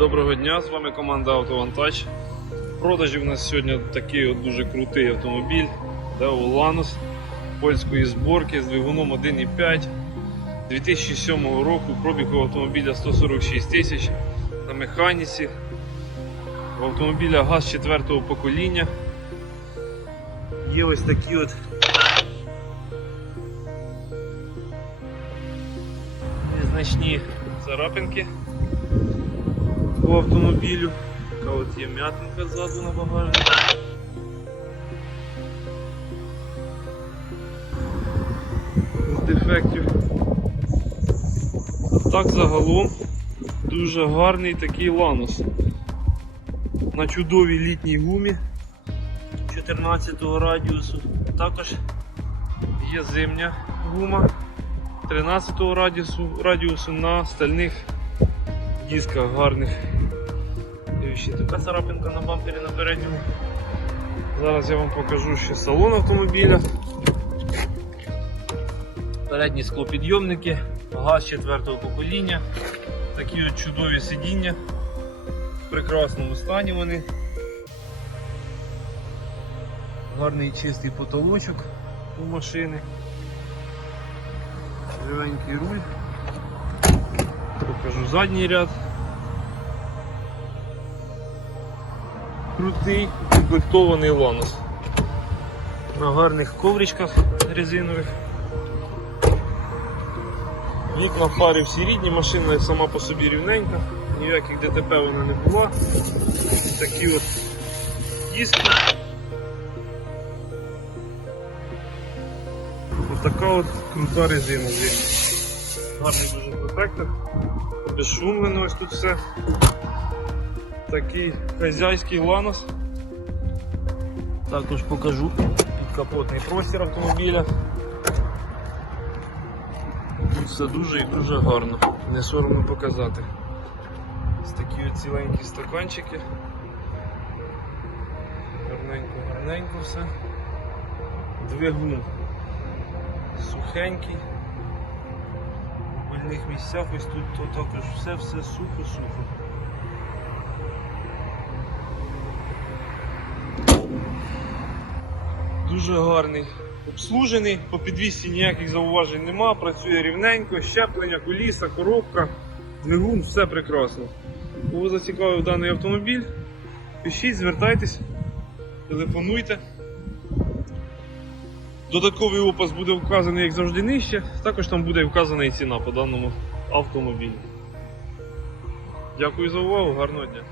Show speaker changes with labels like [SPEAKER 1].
[SPEAKER 1] Доброго дня, з вами команда Автовантаж. В продажі в нас сьогодні такий от дуже крутий автомобіль Lanos польської зборки з двигуном 1.5 2007 року. Пробіг автомобіля 146 тисяч на механіці. У автомобіля газ 4 покоління. Є ось такі от незначні царапинки по автомобілю. Така от є м'ятинка ззаду на багажнику. З дефектів. А так загалом дуже гарний такий ланос. На чудовій літній гумі 14 радіусу. Також є зимня гума 13 радіусу, радіусу на стальних дисках гарних. І ще така царапинка на бампері на передньому. Зараз я вам покажу ще салон автомобіля. Передні склопідйомники, газ 4 покоління, такі от чудові сидіння. В прекрасному стані вони. Гарний чистий потолочок у машини. Живенький руль. Покажу задній ряд. Крутий комплектований ланос. На гарних ковричках резинових. Вікна фари всі рідні, машина сама по собі рівненька, ніяких ДТП вона не була. Такі от диски. Ось така от крута резина. Гарний дуже протектор. Безшумлено ось тут все. Такий хазяйський ланос. Також покажу підкапотний простір автомобіля. Тут все дуже і дуже гарно, не соромно показати. Ось такі ціленькі стаканчики. Гарненько, гарненько все. Двигун сухенький. Больних місцях ось тут також все все сухо-сухо. Дуже гарний. Обслужений, по підвісці ніяких зауважень нема, працює рівненько, щеплення, коліса, коробка, двигун, все прекрасно. Кого зацікавив даний автомобіль, пишіть, звертайтесь, телефонуйте. Додатковий опис буде вказаний, як завжди, нижче. Також там буде вказана і ціна по даному автомобілю. Дякую за увагу, гарного дня.